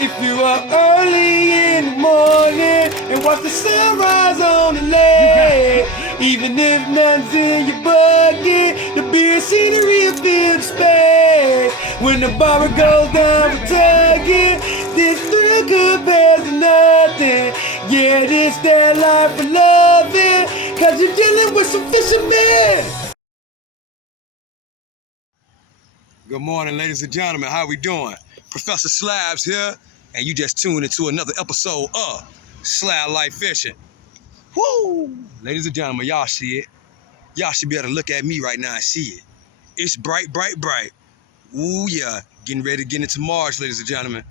If you are early in the morning and watch the sunrise on the lake, even if nothing's in your bucket, the beer scenery will fill the space. When the bar goes down for tugging, this thrill compares to nothing. Yeah, this that life for loving, cause you're dealing with some fishermen. Good morning, ladies and gentlemen. How we doing? Pro-fessor Slabz here, and you just tuned into another episode of Slablyfe Fishing. Woo! Ladies and gentlemen, y'all see it. Y'all should be able to look at me right now and see it. It's bright, bright, bright. Ooh, yeah. Getting ready to get into March, ladies and gentlemen.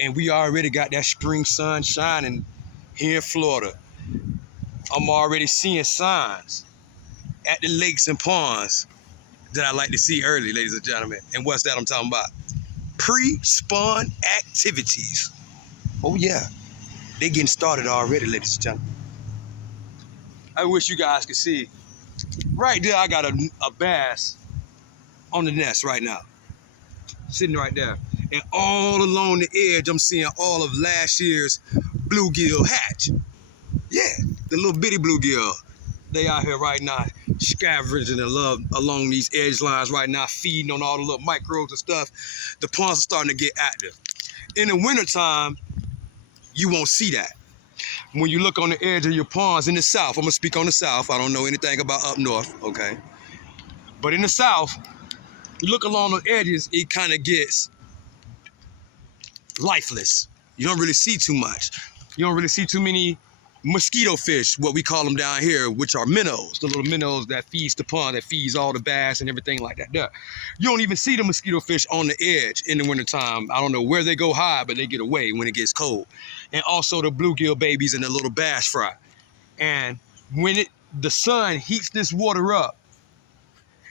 And we already got that spring sun shining here in Florida. I'm already seeing signs at the lakes and ponds that I like to see early, ladies and gentlemen. And what's that I'm talking about? Pre-spawn activities. Oh yeah, they getting started already, ladies and gentlemen. I wish you guys could see. Right there, I got a bass on the nest right now, sitting right there. And all along the edge, I'm seeing all of last year's bluegill hatch. Yeah, the little bitty bluegill. They out here right now scavenging along these edge lines right now, feeding on all the little microbes and stuff. The ponds are starting to get active. In the wintertime, you won't see that. When you look on the edge of your ponds in the south, I'm gonna speak on the south. I don't know anything about up north, okay? But in the south, you look along the edges, it kind of gets lifeless. You don't really see too much. You don't really see too many mosquito fish, what we call them down here, which are minnows, the little minnows that feeds the pond, that feeds all the bass and everything like that there. You don't even see the mosquito fish on the edge in the wintertime. I don't know where they go hide, but they get away when it gets cold. And also the bluegill babies and the little bass fry. And when the sun heats this water up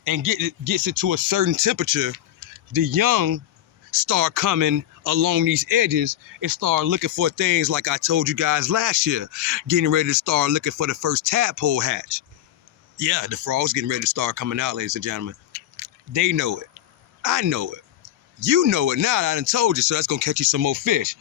and gets it to a certain temperature, the young start coming along these edges and start looking for things like I told you guys last year, getting ready to start looking for the first tadpole hatch. Yeah, the frogs getting ready to start coming out, ladies and gentlemen. They know it. I know it. You know it now. I done told you, so that's gonna catch you some more fish.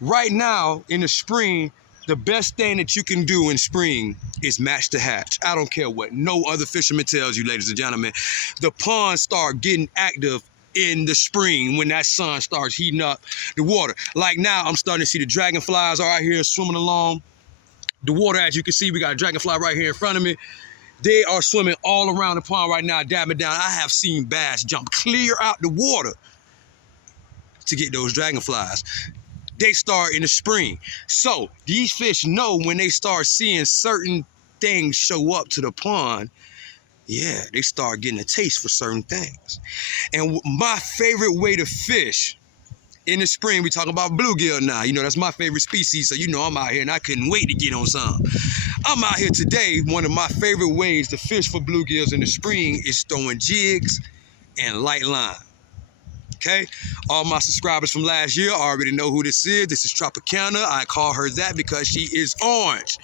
Right now, in the spring, the best thing that you can do in spring is match the hatch. I don't care what no other fisherman tells you, ladies and gentlemen. The ponds start getting active in the spring when that sun starts heating up the water. Like now, I'm starting to see the dragonflies are out here swimming along the water. As you can see, we got a dragonfly right here in front of me. They are swimming all around the pond right now, dabbing down. I have seen bass jump clear out the water to get those dragonflies. They start in the spring. So these fish know when they start seeing certain things show up to the pond, yeah, they start getting a taste for certain things. And my favorite way to fish in the spring, we talking about bluegill now. You know, that's my favorite species, so you know I'm out here and I couldn't wait to get on some. I'm out here today. One of my favorite ways to fish for bluegills in the spring is throwing jigs and light line. Okay, all my subscribers from last year already know who this is. This is Tropicana. I call her that because she is orange.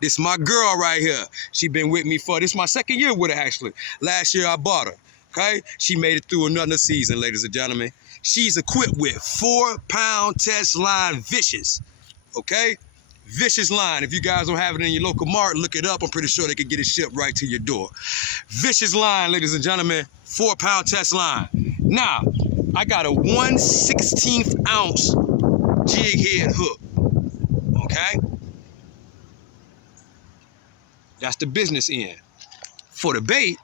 This my girl right here. She been with me this is my second year with her actually. Last year I bought her, okay? She made it through another season, ladies and gentlemen. She's equipped with 4-pound test line Vicious, okay? Vicious line. If you guys don't have it in your local mart, look it up. I'm pretty sure they can get it shipped right to your door. Vicious line, ladies and gentlemen, 4-pound test line. Now, I got a 1/16 ounce jig head hook, okay? That's the business end. For the bait,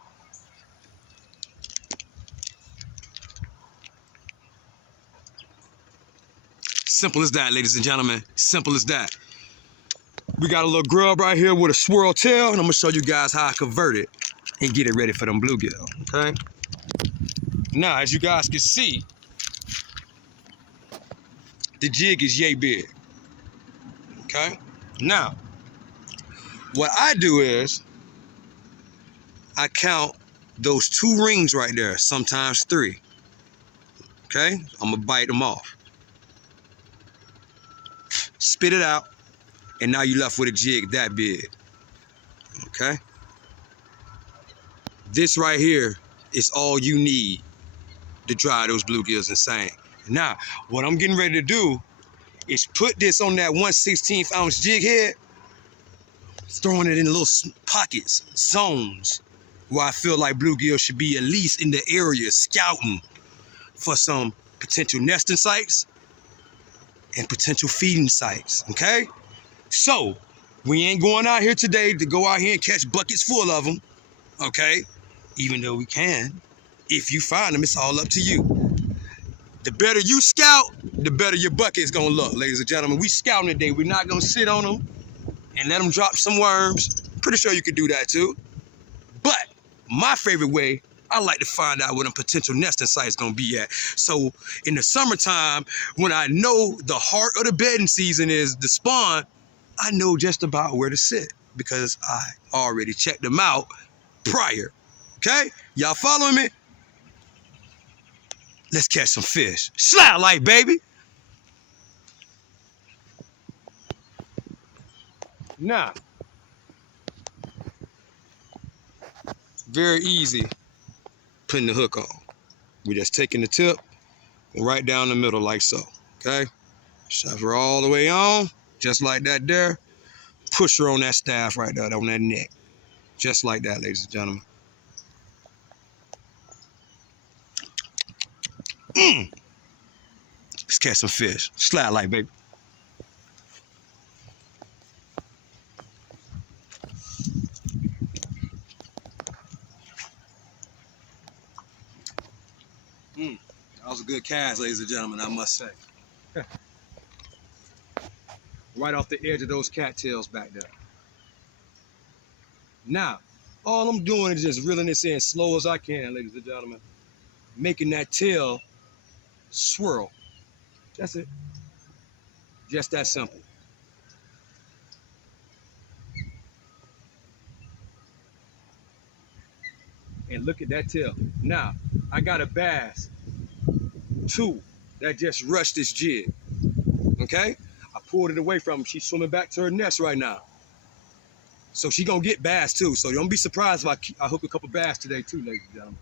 simple as that, ladies and gentlemen, simple as that. We got a little grub right here with a swirl tail, and I'm gonna show you guys how I convert it and get it ready for them bluegill, okay? Now, as you guys can see, the jig is yay big, okay? Now, what I do is I count those 2 rings right there, sometimes 3, okay? I'm gonna bite them off. Spit it out, and now you're left with a jig that big, okay? This right here is all you need to dry those bluegills insane. Now, what I'm getting ready to do is put this on that 1/16 ounce jig head, throwing it in little pockets, zones, where I feel like bluegill should be at least in the area scouting for some potential nesting sites and potential feeding sites, okay? So, we ain't going out here today to go out here and catch buckets full of them, okay? Even though we can. If you find them, it's all up to you. The better you scout, the better your bucket's gonna look, ladies and gentlemen. We scouting today. We're not gonna sit on them and let them drop some worms. Pretty sure you could do that too. But my favorite way, I like to find out where them potential nesting sites gonna be at. So in the summertime, when I know the heart of the bedding season is the spawn, I know just about where to sit because I already checked them out prior. Okay? Y'all following me? Let's catch some fish. Slablyfe, baby. Now, very easy putting the hook on. We're just taking the tip and right down the middle like so, okay? Shove her all the way on, just like that there. Push her on that staff right there, on that neck. Just like that, ladies and gentlemen. Let's catch some fish. Slablyfe, baby. That was a good cast, ladies and gentlemen, I must say. Right off the edge of those cattails back there. Now, all I'm doing is just reeling this in as slow as I can, ladies and gentlemen. Making that tail swirl. That's it. Just that simple. And look at that tail. Now, I got a bass, 2, that just rushed this jig. Okay? I pulled it away from him. She's swimming back to her nest right now. So she gonna get bass too. So don't be surprised if I hook a couple bass today too, ladies and gentlemen.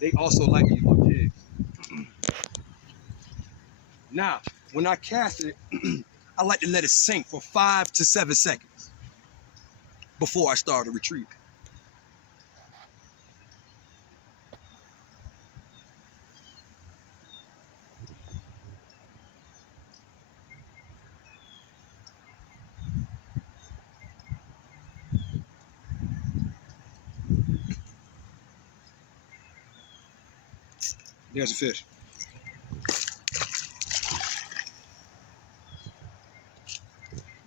They also like these little jigs. Now, when I cast it, I like to let it sink for 5 to 7 seconds before I start to retrieve it. There's a fish.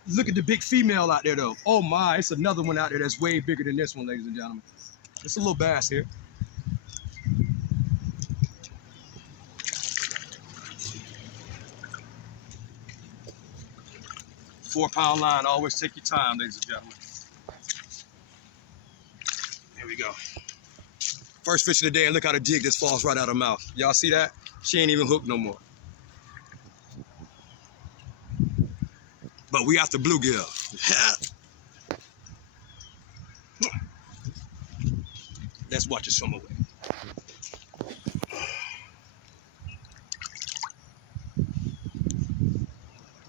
Look at the big female out there though. Oh my, it's another one out there that's way bigger than this one, ladies and gentlemen. It's a little bass here. £4-pound line, always take your time, ladies and gentlemen. Here we go. First fish of the day, and look how the jig just falls right out of her mouth. Y'all see that? She ain't even hooked no more. But we after bluegill. Let's watch it swim away.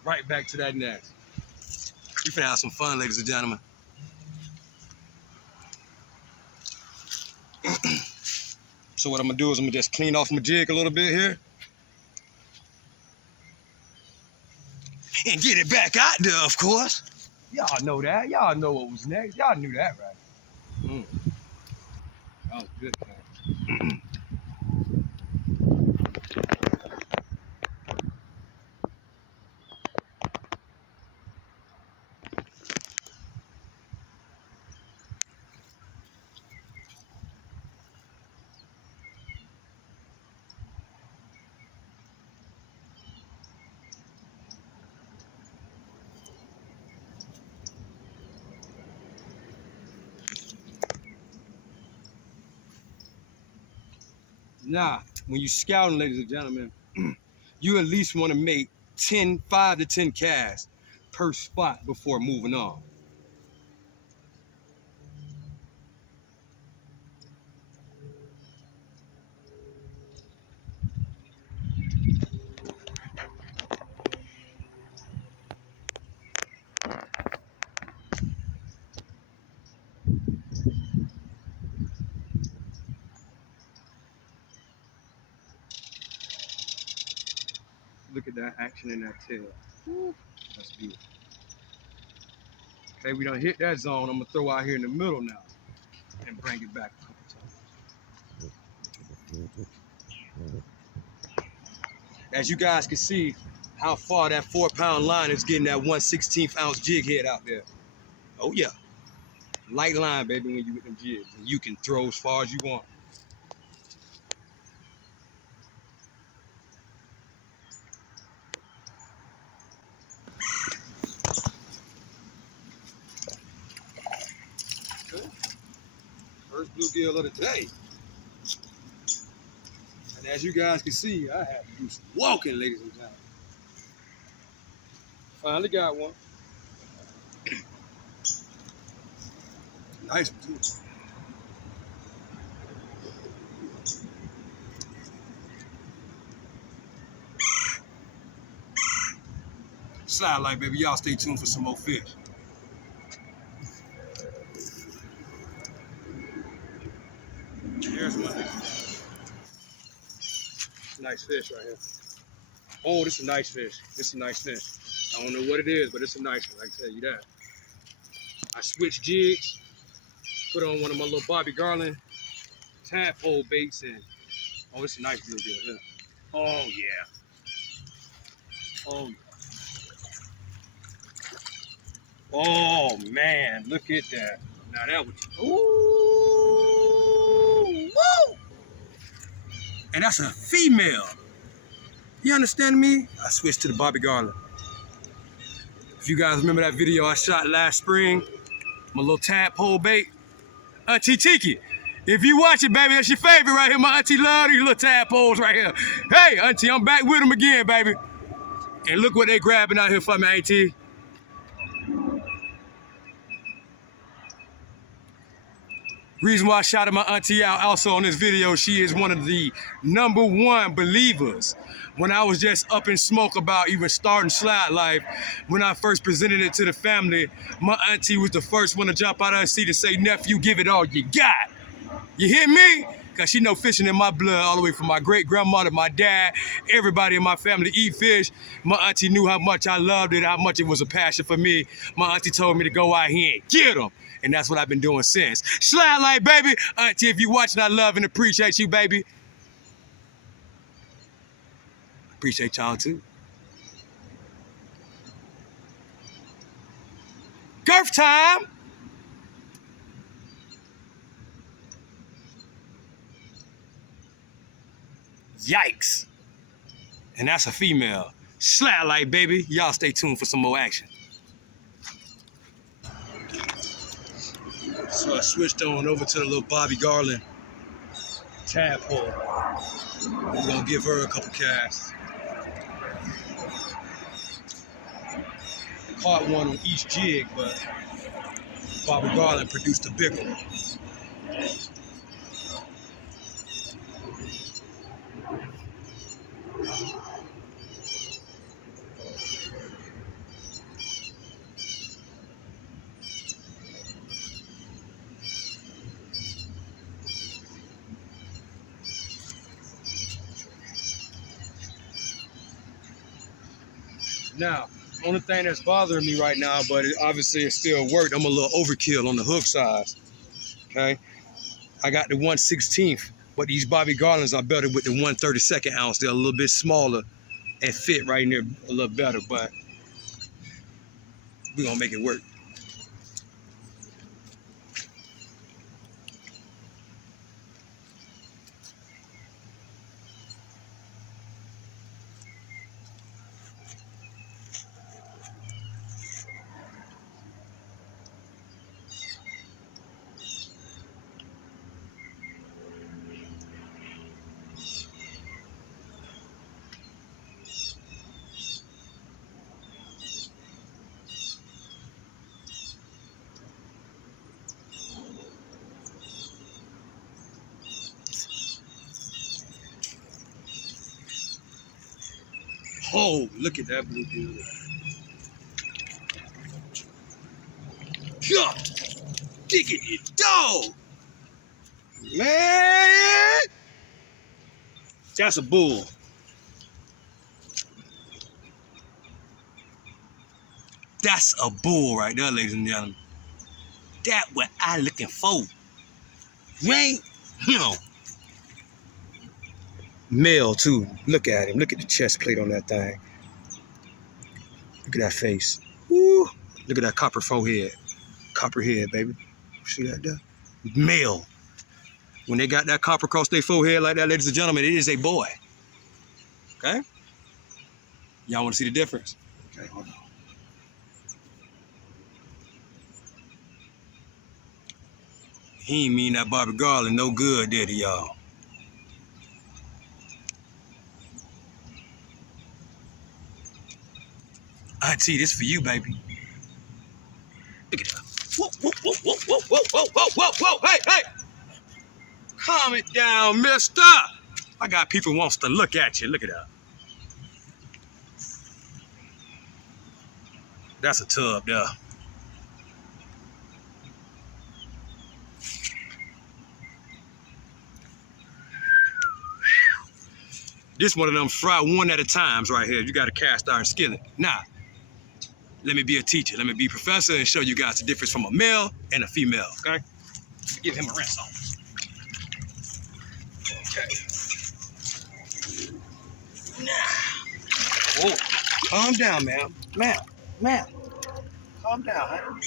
Right back to that nest. We finna have some fun, ladies and gentlemen. So what I'm gonna do is I'm gonna just clean off my jig a little bit here. And get it back out there, of course. Y'all know that. Y'all know what was next. Y'all knew that, right? That was good, man. Now, when you're scouting, ladies and gentlemen, you at least want to make 5 to 10 casts per spot before moving on. that action in that tail. Woo, that's beautiful. Okay, we done hit that zone. I'm gonna throw out here in the middle now and bring it back a couple times. As you guys can see how far that 4-pound line is getting that 1/16 ounce jig head out there. Oh yeah. Light line, baby, when you with them jigs. And you can throw as far as you want. Okay. First bluegill of the day. And as you guys can see, I have to do some walking, ladies and gentlemen. Finally got one. Nice one, too. Slablyfe, baby. Y'all stay tuned for some more fish. Here's one. Nice fish right here. Oh, this is a nice fish. This is a nice fish. I don't know what it is, but it's a nice one. I can tell you that. I switched jigs, put on one of my little Bobby Garland Tadpole baits, and oh, it's a nice bluegill. Yeah. Oh yeah. Oh yeah. Oh man, look at that. Now that was, ooh, woo! And that's a female. You understand me? I switched to the Bobby Garland. If you guys remember that video I shot last spring, my little tadpole bait, Auntie Tiki. If you watch it, baby, that's your favorite right here. My auntie love these little tadpoles right here. Hey, auntie, I'm back with them again, baby. And look what they grabbing out here for me, auntie. Reason why I shouted my auntie out also on this video, she is one of the #1 believers. When I was just up in smoke about even starting Slablyfe, when I first presented it to the family, my auntie was the first one to jump out of her seat and say, nephew, give it all you got. You hear me? Because she know fishing in my blood all the way from my great-grandmother, my dad, everybody in my family eat fish. My auntie knew how much I loved it, how much it was a passion for me. My auntie told me to go out here and get them. And that's what I've been doing since. Slablyfe, baby. Auntie, if you watching, I love and appreciate you, baby. Appreciate y'all, too. Girth time! Yikes. And that's a female. Slablyfe, baby. Y'all stay tuned for some more action. So I switched on over to the little Bobby Garland Tadpole. We're gonna give her a couple casts. Caught one on each jig, but Bobby Garland produced a bigger one. Now, only thing that's bothering me right now, but obviously it still worked, I'm a little overkill on the hook size, okay? I got the 1/16, but these Bobby Garlands are better with the 1/32 ounce. They're a little bit smaller and fit right in there a little better, but we're gonna make it work. Oh, look at that bluegill. God, dig it, you dog. Man, that's a bull. That's a bull right there, ladies and gentlemen. That what I looking for. You ain't, male too. Look at him. Look at the chest plate on that thing. Look at that face. Woo. Look at that copper forehead. Copper head, baby. See that there? Male. When they got that copper across their forehead like that, ladies and gentlemen, it is a boy. Okay? Y'all want to see the difference? Okay, hold on. He ain't mean that Bobby Garland no good, did he, y'all? Auntie, this for you, baby. Look at that. Whoa, whoa, whoa, whoa, whoa, whoa, whoa, whoa, whoa, whoa, hey, hey! Calm it down, mister. I got people who wants to look at you. Look at that. That's a tub there. This one of them fry one at a times right here. You got a cast iron skillet. Now, let me be a teacher. Let me be a professor and show you guys the difference from a male and a female, okay? Give him a rinse on. Okay. Now, oh, calm down, ma'am. Ma'am, calm down, honey.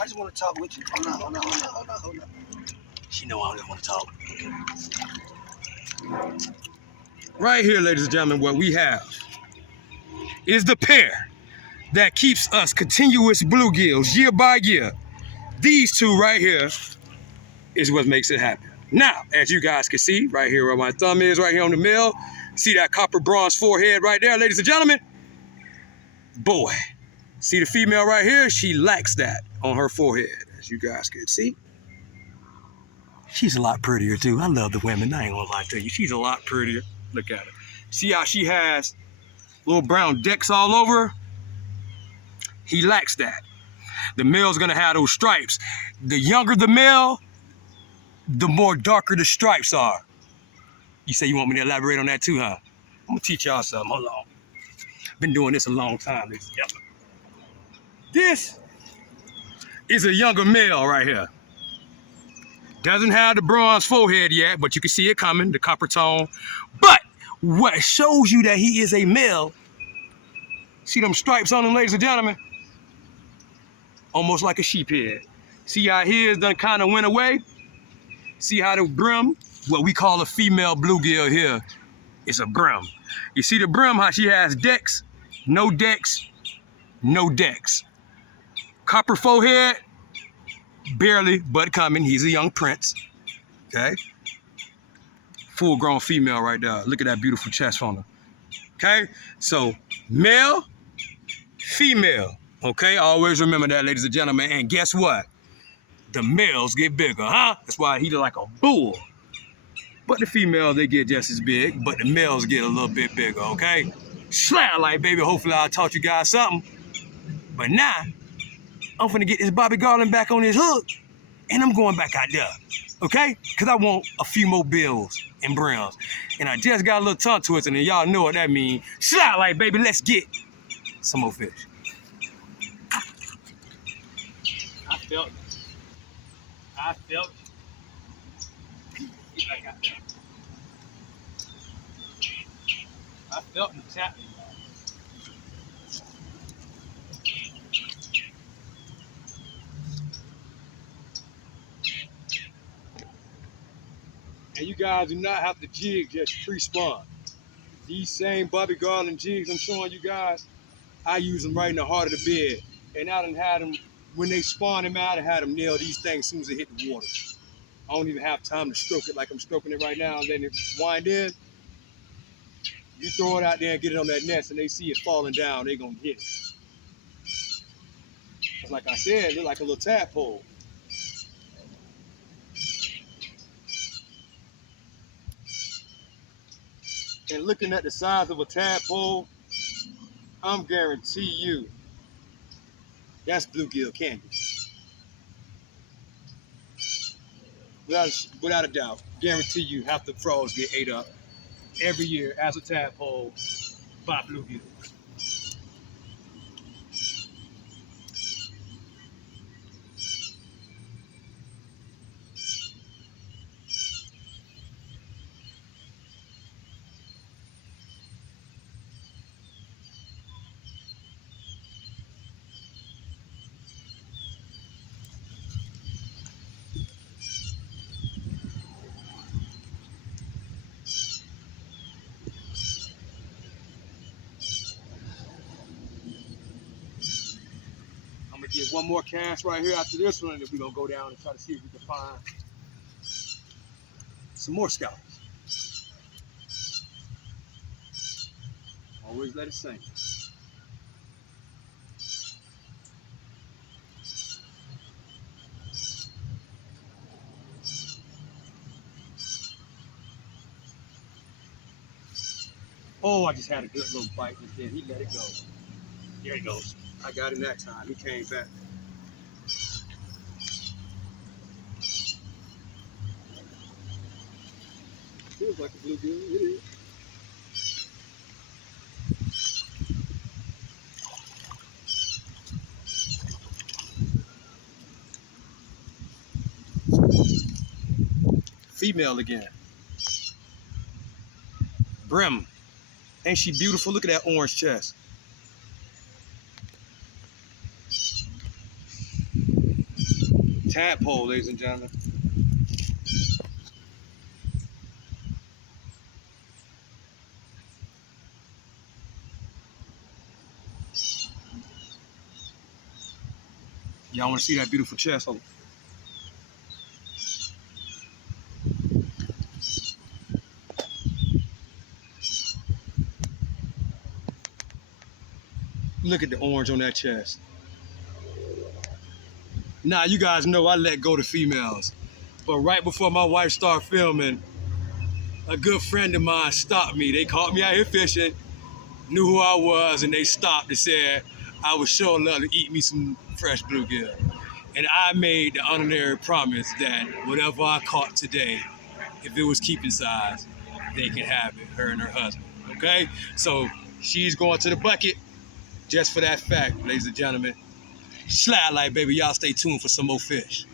I just want to talk with you. Hold on. She know I don't want to talk. Right here, ladies and gentlemen, what we have is the pair that keeps us continuous bluegills year by year. These two right here is what makes it happen. Now, as you guys can see, right here where my thumb is, right here on the male, see that copper bronze forehead right there, ladies and gentlemen? Boy, see the female right here? She lacks that on her forehead, as you guys can see. She's a lot prettier too. I love the women, I ain't gonna lie to you. She's a lot prettier. Look at her. See how she has little brown decks all over her? He lacks that. The male's gonna have those stripes. The younger the male, the more darker the stripes are. You say you want me to elaborate on that too, huh? I'm gonna teach y'all something, hold on. Been doing this a long time, ladies and gentlemen. This is a younger male right here. Doesn't have the bronze forehead yet, but you can see it coming, the copper tone. But what shows you that he is a male, see them stripes on him, ladies and gentlemen? Almost like a sheep head. See how his done kind of went away? See how the brim, what we call a female bluegill here, is a brim. You see the brim, how she has decks, no decks, no decks. Copper forehead, barely, but coming. He's a young prince, okay? Full-grown female right there. Look at that beautiful chest on her, okay? So, male, female, okay? Always remember that, ladies and gentlemen. And guess what? The males get bigger, huh? That's why he's like a bull. But the females, they get just as big, but the males get a little bit bigger, okay? Slablyfe, baby. Hopefully I taught you guys something. But now, I'm finna get this Bobby Garland back on his hook, and I'm going back out there, okay? Because I want a few more bills and brims. And I just got a little tongue twisting, and y'all know what that means. Slablyfe, baby, let's get some more fish. I felt it. I felt it. Get back out there. I felt the tap. And you guys do not have to jig just pre-spawn. These same Bobby Garland jigs I'm showing you guys, I use them right in the heart of the bed. And I done had them, when they spawn them out, I had them nail these things as soon as they hit the water. I don't even have time to stroke it like I'm stroking it right now and letting it wind in. You throw it out there and get it on that nest and they see it falling down, they gonna hit it. Because like I said, it look like a little tadpole. And looking at the size of a tadpole, I'm guarantee you, that's bluegill candy. Without a doubt, guarantee you half the frogs get ate up every year as a tadpole by bluegill. one more cast right here after this one, and then we're gonna go down and try to see if we can find some more scallops. Always let it sink. Oh, I just had a good little bite with him. He let it go. There he goes. I got him that time. He came back. Feels like a bluegill. It is. Female again. Brim. Ain't she beautiful? Look at that orange chest. Tadpole, ladies and gentlemen. Y'all want to see that beautiful chest? Hold on. Look at the orange on that chest. Now, you guys know I let go the females. But right before my wife started filming, a good friend of mine stopped me. They caught me out here fishing, knew who I was, and they stopped and said I would sure love to eat me some fresh bluegill. And I made the honorary promise that whatever I caught today, if it was keeping size, they can have it, her and her husband, okay? So she's going to the bucket just for that fact, ladies and gentlemen. Slablyfe, baby, y'all stay tuned for some more fish.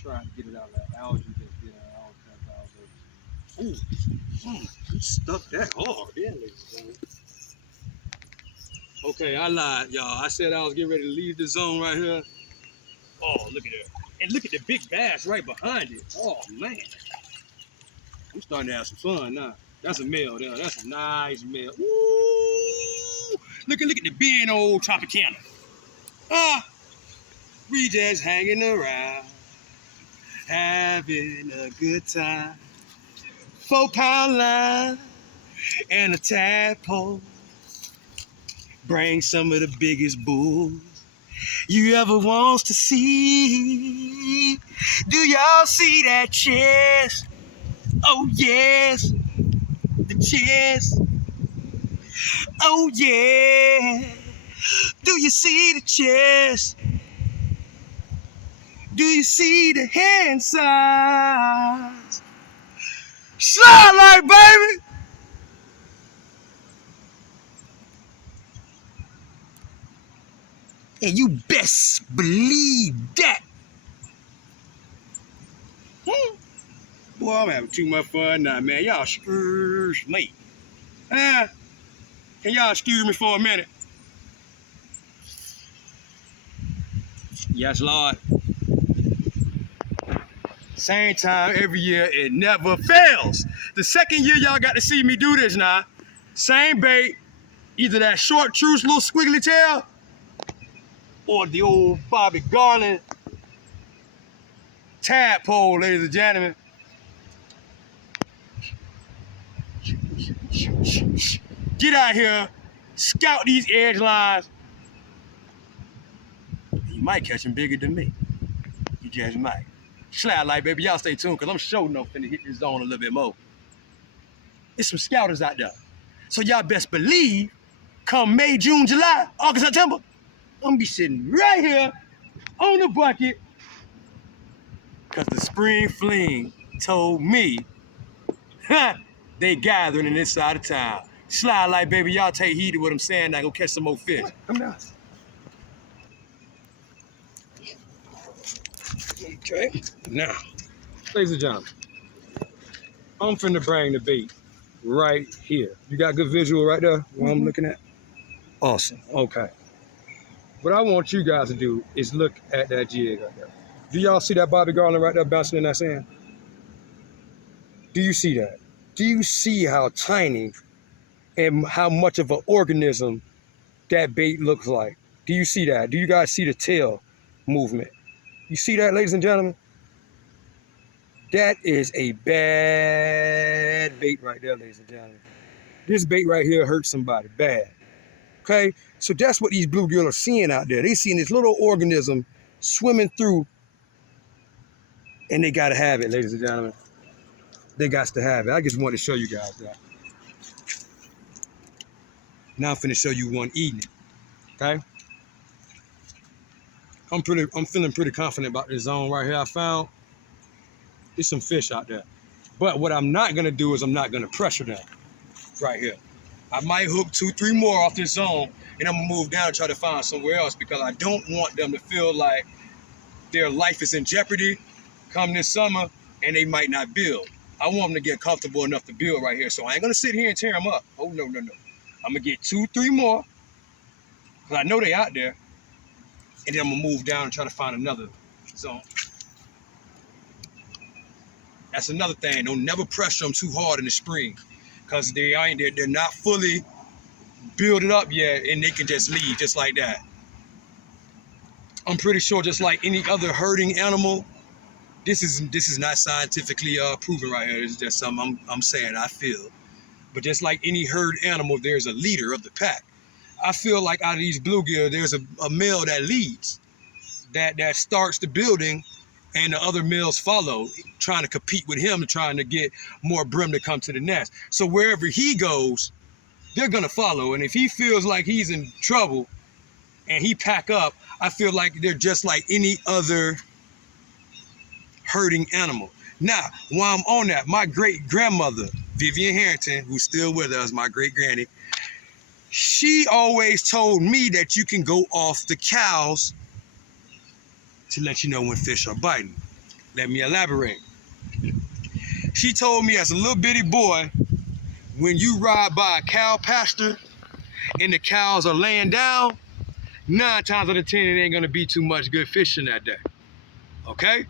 Trying to get it out of that algae that's getting all kinds of algae. Ooh, stuck that hard, yeah, ladies and gentlemen. Okay, I lied, y'all. I said I was getting ready to leave the zone right here. Oh, look at that. And look at the big bass right behind it. Oh, man. I'm starting to have some fun now. That's a male there. That's a nice male. Ooh, look at the big old Tropicana. We just hanging around, having a good time. 4-pound line and a tadpole. Bring some of the biggest bulls you ever wants to see. Do y'all see that chest? Oh yes, the chest. Oh yeah. Do you see the chest? Do you see the hand size? Slablyfe, baby. And you best believe that. Boy, I'm having too much fun now, man. Y'all excuse me. Can y'all excuse me for a minute? Yes, Lord. Same time every year, it never fails. The second year y'all got to see me do this now. Same bait, either that short truce, little squiggly tail, or the old Bobby Garland tadpole, ladies and gentlemen. Get out here, scout these edge lines. You might catch them bigger than me. You just might. Slablyfe, baby, y'all stay tuned, because I'm sure enough finna hit this zone a little bit more. There's some scouters out there. So y'all best believe, come May, June, July, August, September, I'm gonna be sitting right here on the bucket, because the spring fling told me, they gathering in this side of town. Slablyfe, baby, y'all take heed to what I'm saying. Now go catch some more fish. Come down. Okay, now, ladies and gentlemen, I'm finna bring the bait right here. You got good visual right there, what I'm looking at? Awesome, okay. What I want you guys to do is look at that jig right there. Do y'all see that Bobby Garland right there bouncing in that sand? Do you see that? Do you see how tiny and how much of an organism that bait looks like? Do you see that? Do you guys see the tail movement? You see that, ladies and gentlemen? That is a bad bait right there, ladies and gentlemen. This bait right here hurts somebody bad. Okay? So that's what these bluegill are seeing out there. They seeing this little organism swimming through, and they gotta have it, ladies and gentlemen. They got to have it. I just wanted to show you guys that. Now I'm finna show you one eating it. Okay? I'm feeling pretty confident about this zone right here I found. There's some fish out there. But what I'm not gonna do is I'm not gonna pressure them right here. I might hook 2-3 more off this zone, and I'm gonna move down and try to find somewhere else, because I don't want them to feel like their life is in jeopardy come this summer and they might not build. I want them to get comfortable enough to build right here. So I ain't gonna sit here and tear them up. Oh, no, no, no. I'm gonna get 2-3 more, because I know they out there, and then I'm gonna move down and try to find another zone. That's another thing. Don't never pressure them too hard in the spring, because they're not fully builded up yet, and they can just leave just like that. I'm pretty sure, just like any other herding animal, this is not scientifically proven right here. It's just something I'm saying I feel. But just like any herd animal, there's a leader of the pack. I feel like out of these bluegill, there's a male that leads, that starts the building, and the other males follow, trying to compete with him, trying to get more brim to come to the nest. So wherever he goes, they're gonna follow. And if he feels like he's in trouble and he pack up, I feel like they're just like any other herding animal. Now, while I'm on that, my great grandmother, Vivian Harrington, who's still with us, my great granny, she always told me that you can go off the cows to let you know when fish are biting. Let me elaborate. She told me as a little bitty boy, when you ride by a cow pasture and the cows are laying down, 9 times out of 10, it ain't gonna be too much good fishing that day, okay?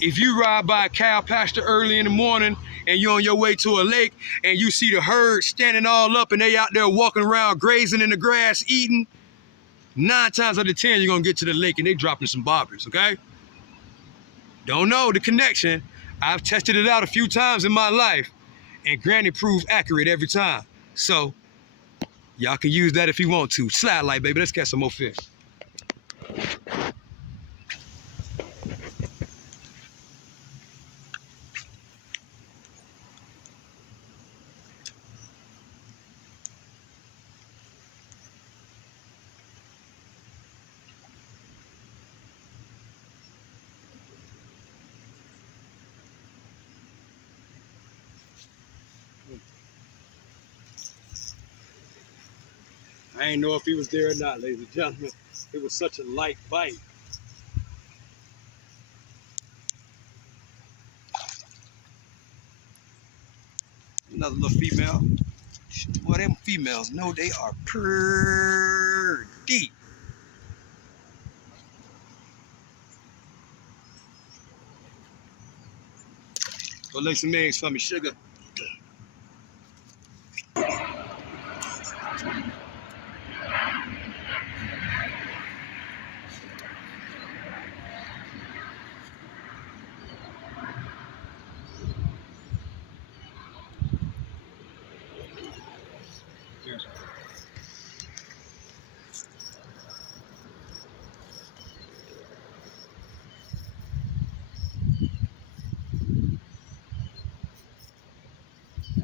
If you ride by a cow pasture early in the morning and you're on your way to a lake and you see the herd standing all up and they out there walking around grazing in the grass eating, 9 times out of 10, you're gonna get to the lake and they dropping some bobbers, okay? Don't know the connection. I've tested it out a few times in my life, and Granny proved accurate every time. So, y'all can use that if you want to. Slablyfe, baby, let's catch some more fish. I ain't know if he was there or not, ladies and gentlemen. It was such a light bite. Another little female. Well, them females know they are pretty. Go lay some eggs for me, sugar.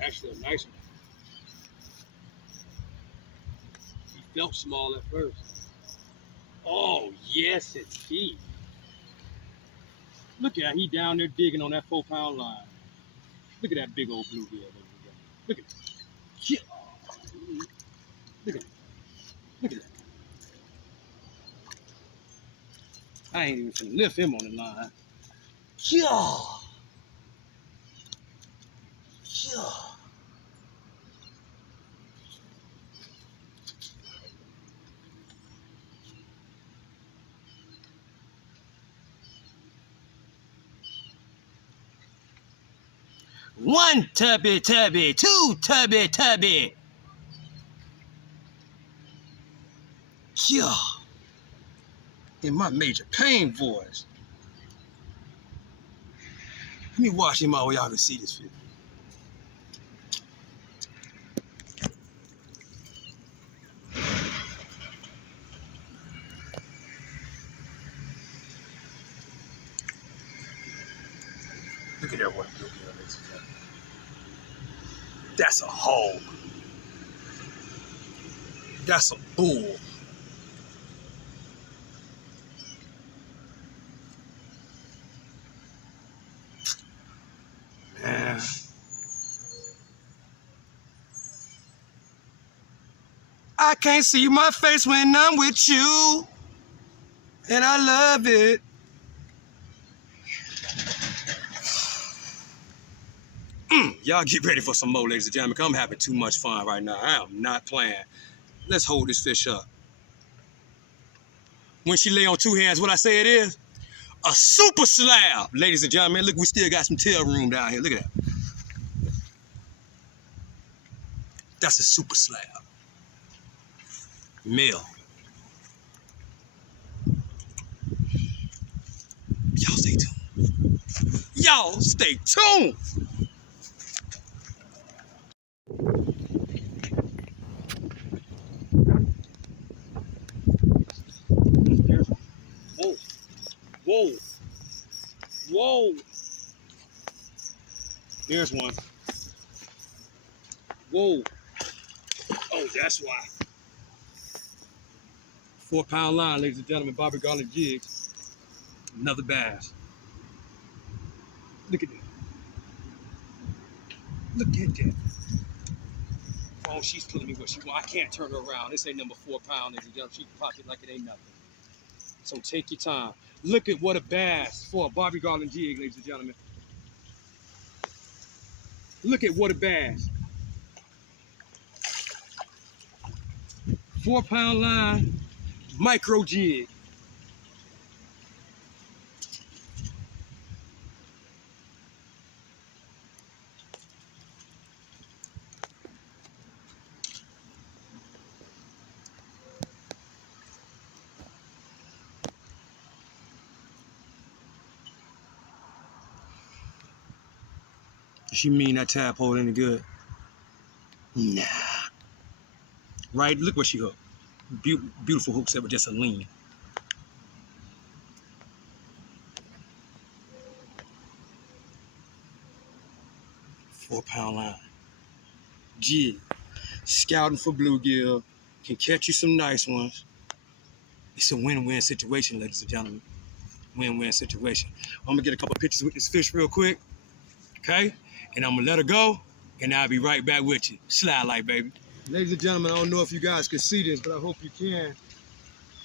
Actually, a nice one. He felt small at first. Oh, yes, it's he. Look at he down there digging on that 4-pound line. Look at that big old bluegill. Look at it. Yeah. Look at it. Look at that. I ain't even finna lift him on the line. Yeah. Yeah. One tubby tubby, two tubby tubby. Yeah. In my major pain voice. Let me wash him out where y'all can see this fish. Look at that one bluegill, ladies and gentlemen. That's a hog. That's a bull. Man. I can't see my face when I'm with you. And I love it. Y'all get ready for some more, ladies and gentlemen. I'm having too much fun right now. I am not playing. Let's hold this fish up. When she lay on two hands, what I say it is? A super slab. Ladies and gentlemen, look, we still got some tail room down here. Look at that. That's a super slab. Male. Y'all stay tuned. Y'all stay tuned. Whoa. Whoa. Whoa. There's one. Whoa. Oh, that's why. 4-pound line, ladies and gentlemen. Bobby Garland jigs. Another bass. Look at that. Look at that. Oh, she's pulling me what she want. I can't turn her around. This ain't number 4 pound, ladies and gentlemen. She can pop it like it ain't nothing. So take your time. Look at what a bass for a Bobby Garland jig, ladies and gentlemen. Look at what a bass. 4-pound line, micro jig. She mean that tadpole any good? Nah. Right? Look where she hooked. Beautiful hook set with just a lean. Four-pound line. Jig. Scouting for bluegill. Can catch you some nice ones. It's a win-win situation, ladies and gentlemen. Win-win situation. I'm gonna get a couple pictures with this fish real quick. Okay? And I'm gonna let her go. And I'll be right back with you. Slablyfe, baby. Ladies and gentlemen, I don't know if you guys can see this, but I hope you can.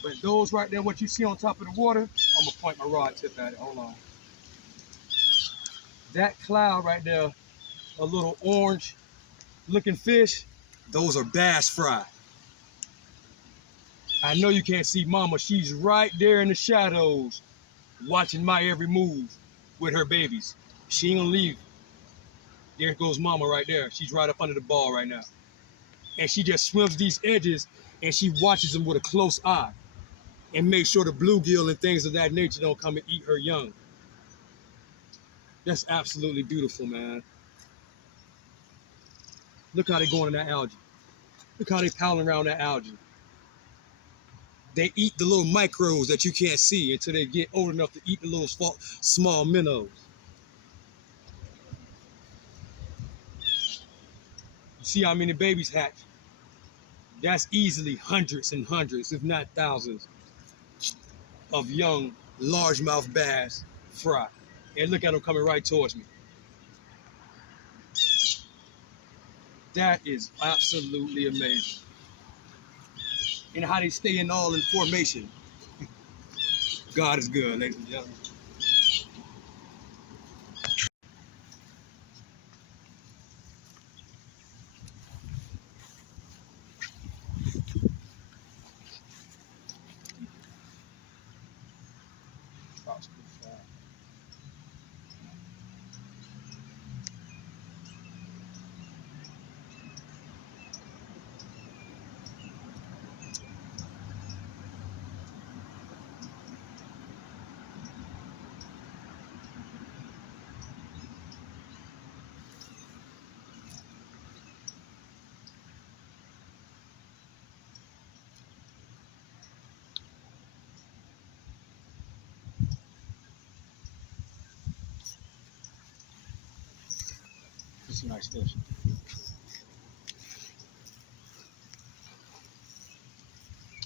But those right there, what you see on top of the water, I'm gonna point my rod tip at it. Hold on. That cloud right there, a little orange looking fish, those are bass fry. I know you can't see mama. She's right there in the shadows watching my every move with her babies. She ain't gonna leave. There goes mama right there. She's right up under the ball right now. And she just swims these edges and she watches them with a close eye and makes sure the bluegill and things of that nature don't come and eat her young. That's absolutely beautiful, man. Look how they going in that algae. Look how they pounding around that algae. They eat the little micros that you can't see until they get old enough to eat the little small minnows. You see how many babies hatch? That's easily hundreds and hundreds, if not thousands, of young largemouth bass fry. And look at them coming right towards me. That is absolutely amazing. And how they stay in all in formation. God is good, ladies and gentlemen. That's a nice fish.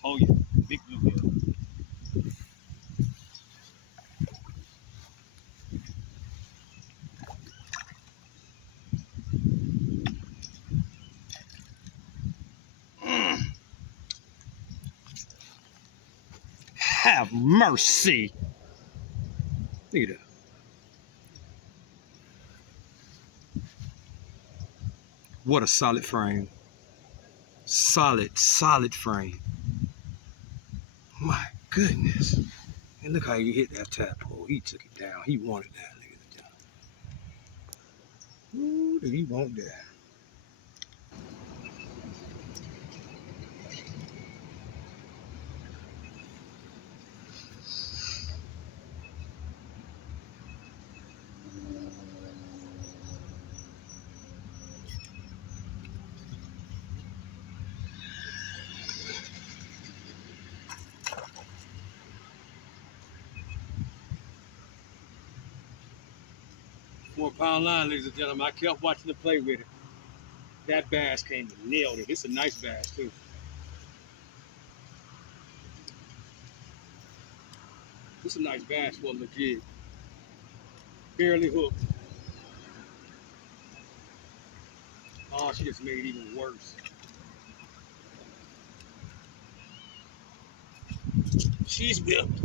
Oh yeah, big bluegill. Have mercy. Look at that. What a solid frame. Solid frame. My goodness. And look how he hit that tadpole. He took it down. He wanted that, ladies and gentlemen. Ooh, did he want that? £4-pound line, ladies and gentlemen. I kept watching the play with it. That bass came and nailed it. It's a nice bass, too. It's a nice bass for a little jig. Barely hooked. Oh, she just made it even worse. She's whipped.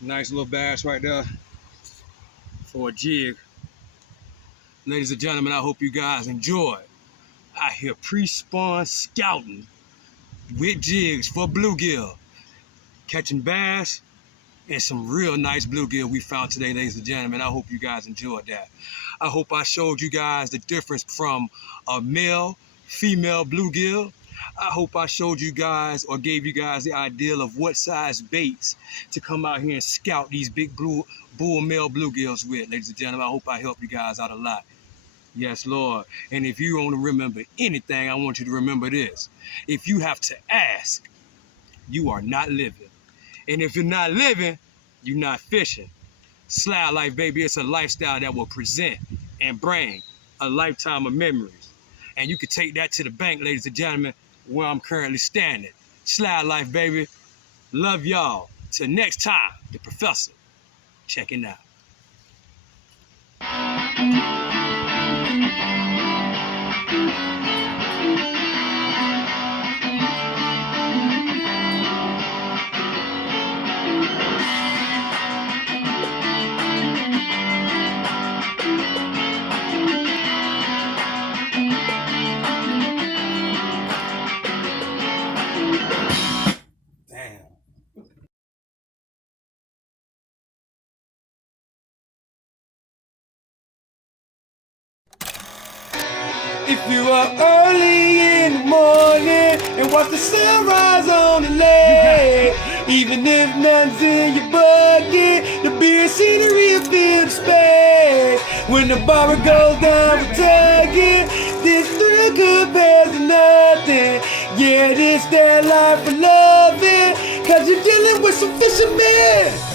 Nice little bass right there for a jig. Ladies and gentlemen, I hope you guys enjoyed. I here pre-spawn scouting with jigs for bluegill, catching bass and some real nice bluegill we found today, ladies and gentlemen. I hope you guys enjoyed that. I hope I showed you guys the difference from a male, female bluegill. I hope I showed you guys or gave you guys the idea of what size baits to come out here and scout these big bull male bluegills with, ladies and gentlemen. I hope I helped you guys out a lot. Yes, Lord. And if you want to remember anything, I want you to remember this. If you have to ask, you are not living. And if you're not living, you're not fishing. Slab life, baby, it's a lifestyle that will present and bring a lifetime of memories. And you can take that to the bank, ladies and gentlemen, where I'm currently standing. Slab life, baby. Love y'all. Till next time, the professor checking out. If you are early in the morning and watch the sunrise on the lake, even if none's in your bucket, the beer scenery will fill the space. When the bar goes down with tugging, this thrill compares to nothing. Yeah, this that life for loving, 'cause you're dealing with some fishermen.